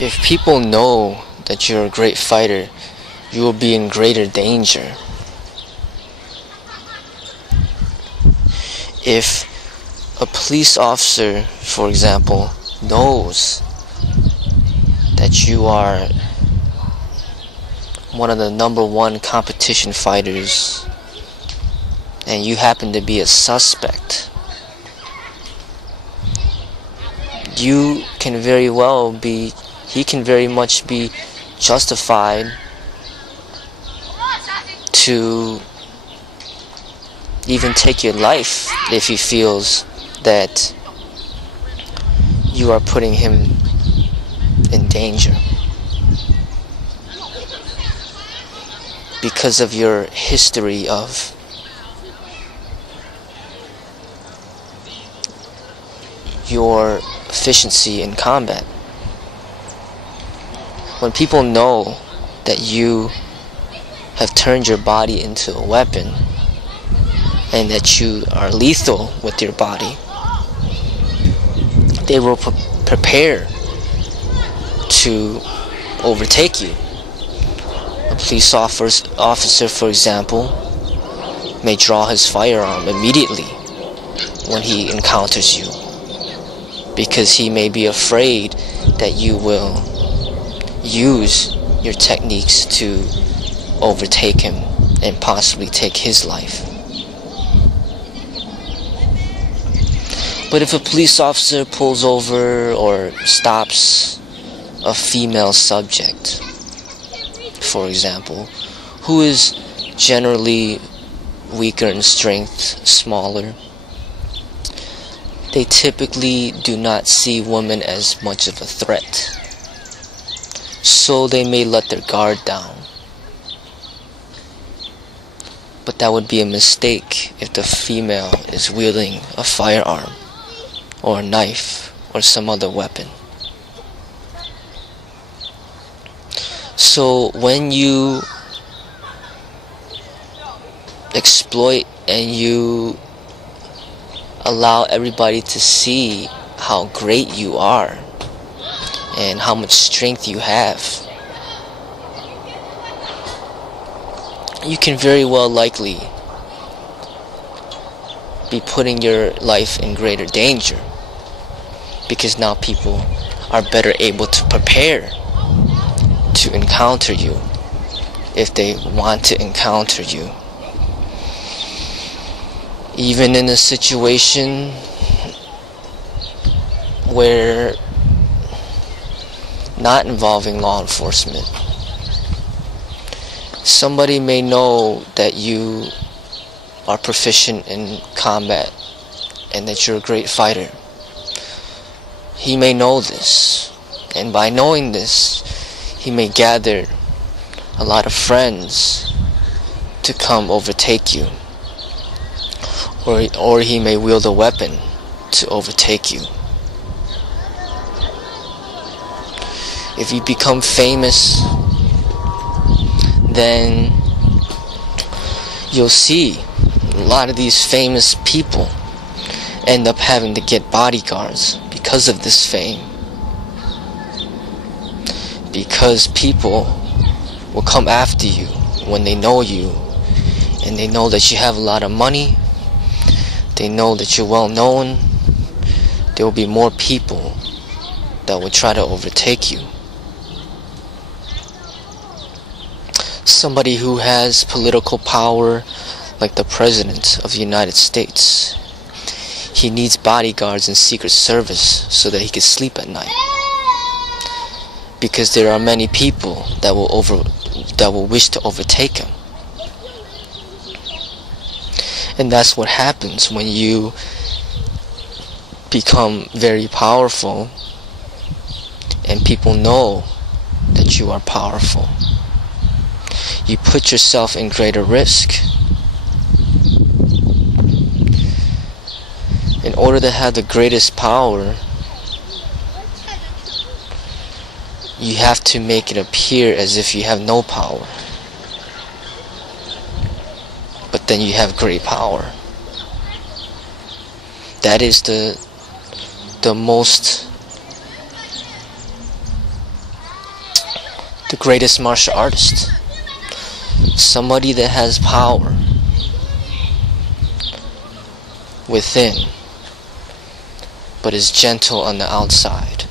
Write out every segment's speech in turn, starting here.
If people know that you're a great fighter, you will be in greater danger. If a police officer, for example, knows that you are one of the #1 competition fighters and you happen to be a suspect, he can very much be justified to even take your life if he feels that you are putting him in danger because of your history of your efficiency in combat. When people know that you have turned your body into a weapon and that you are lethal with your body, they will prepare to overtake you. A police officer, for example, may draw his firearm immediately when he encounters you, because he may be afraid that you will use your techniques to overtake him and possibly take his life. But if a police officer pulls over or stops a female subject, for example, who is generally weaker in strength, smaller, they typically do not see women as much of a threat. So they may let their guard down. But that would be a mistake if the female is wielding a firearm or a knife or some other weapon. So when you exploit and you allow everybody to see how great you are and how much strength you have, you can very well likely be putting your life in greater danger, because now people are better able to prepare to encounter you if they want to encounter you. Even in a situation where not involving law enforcement, somebody may know that you are proficient in combat and that you're a great fighter. He may know this, and by knowing this, he may gather a lot of friends to come overtake you, or he may wield a weapon to overtake you. If you become famous, then you'll see a lot of these famous people end up having to get bodyguards because of this fame. Because people will come after you when they know you, and they know that you have a lot of money, they know that you're well known. There will be more people that will try to overtake you. Somebody who has political power, like the President of the United States, he needs bodyguards and Secret Service so that he can sleep at night, because there are many people that will wish to overtake him. And that's what happens when you become very powerful and people know that you are powerful. You put yourself in greater risk. In order to have the greatest power, you have to make it appear as if you have no power. But then you have great power. That is the most the greatest martial artist. Somebody that has power within, but is gentle on the outside.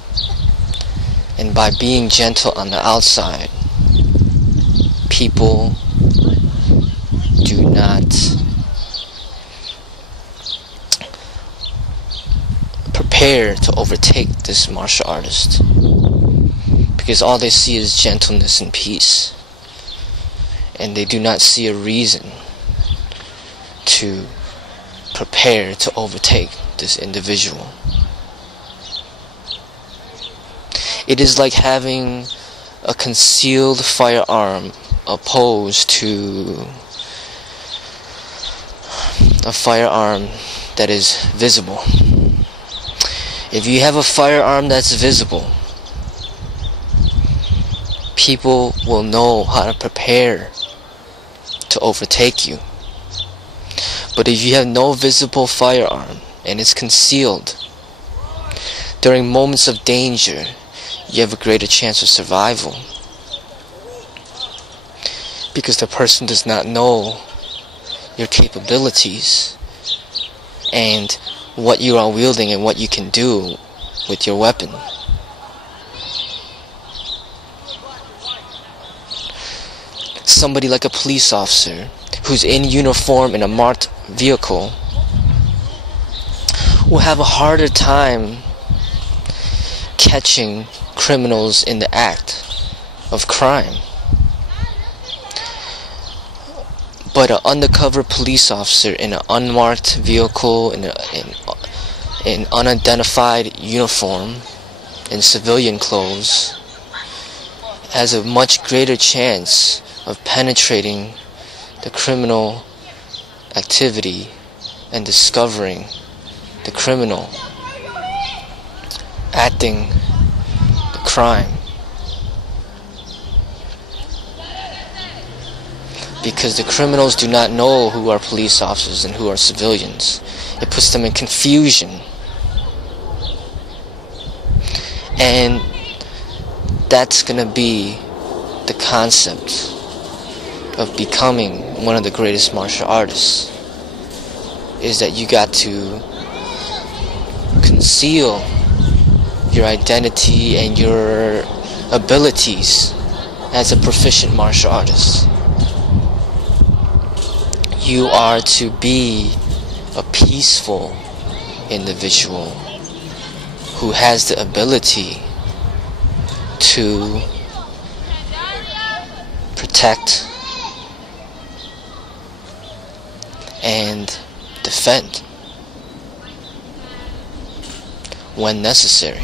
And by being gentle on the outside, people do not prepare to overtake this martial artist, because all they see is gentleness and peace, and they do not see a reason to prepare to overtake this individual. It is like having a concealed firearm opposed to a firearm that is visible. If you have a firearm that's visible, people will know how to prepare to overtake you. But if you have no visible firearm and it's concealed, during moments of danger, you have a greater chance of survival, because the person does not know your capabilities and what you are wielding and what you can do with your weapon. Somebody like a police officer who's in uniform in a marked vehicle will have a harder time catching criminals in the act of crime. But an undercover police officer in an unmarked vehicle, in unidentified uniform, in civilian clothes, has a much greater chance of penetrating the criminal activity and discovering the criminal acting the crime. Because the criminals do not know who are police officers and who are civilians. It puts them in confusion. And that's going to be the concept of becoming one of the greatest martial artists, is that you got to conceal your identity and your abilities as a proficient martial artist. You are to be a peaceful individual who has the ability to protect and defend when necessary.